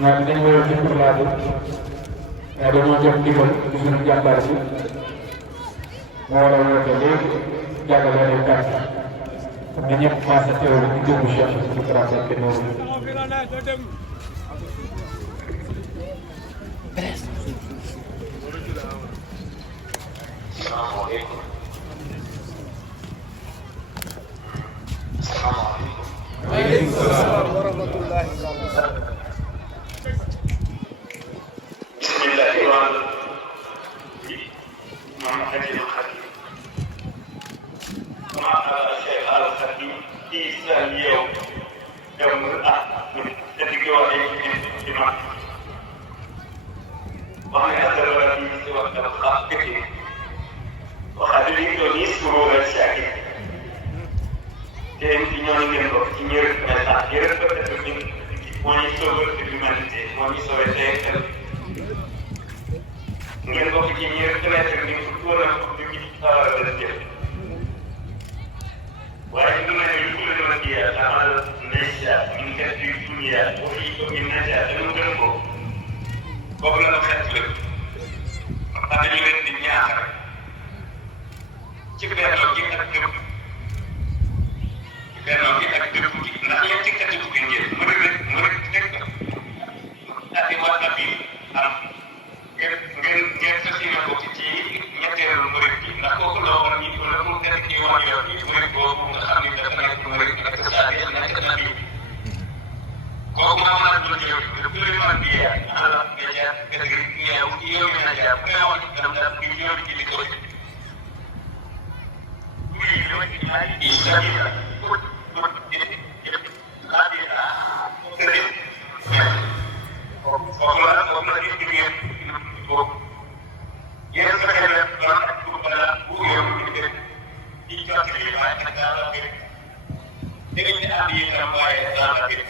ñaan dañ war a jëfandikoo mais dañoo jot ndigal ci suñu jàmbaar bi moo war a woote léegi jàngale ay kàddu ne ñëpp commencé teewlu ci jëmmu Cheikh ci français te noonu. Salaamaaleykum. Salaamaaleykum. waaleykum salaam wa rahmatullahi wa barakatuh. Bismillahi rahmaani rahiim. Maam Cheikh Al Khadim Isa yow dem te di ko waxee ci ma wax ne asal la ni ci wax dafa xaar dëkk waxaat li ñu doon yëskuru la Cheikh te ci ñooñu ngeen bokk ci ñi représentant ñi représenté moo ñu sauvé de l'humanité moo ñu sauvé tey ngeen bokk ci ñi représenté ni fu tuuram du ci sawara la jëf waaye du mel ni lu la diya amal naysa min kasbi dunya wa fi min nasa dañu gën ko boobu la xet la ndax dañu leen di ñaax ci benn gi ak dëpp ci benn gi ak dëpp gi ndax yéen ci kati bu ngeen mu rek tek ati wat na bi am ngeen fas yéene ko ci ñetteelu murid bi ndax kooku loo xam ni la mu nekk ci yoon yi murid boobu nga xam ni dafa nekk murid bi nekk saa bi nekk na bi kooku moo mën a doon yow le plus man bi ala nga jaar gëdd gi yow yow na jaar bu nga wax dam dam bi yow ci li ko oui yow ci ay islamia pour kooku la di ngeen boobu yéen a fexe leen ba ak dugub balaa bu yóbbu di gën di jot li waaye nag daal la gën dinañ ne ànd yi tam waaye daal la gën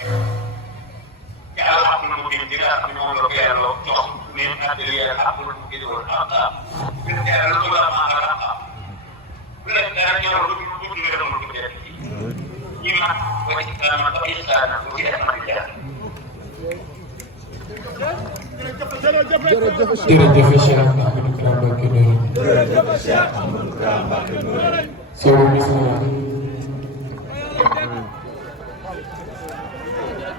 yàlla am na mu gën dina am moom la ko yàlla jox mais ànd yi yàlla am na mu gën woon am am bu ne yàlla lu la ma am am bu ne dara ñëw lu nga demul ko def ñi ma ko ci kanam ba insana bu ci def man jaar jërëjëf Cheikh Ahmadou Kara Mbacké Noreyni. jërëjëf Cheikh Ahmadou Kara Mbacké Noreyni. Sow bismillah.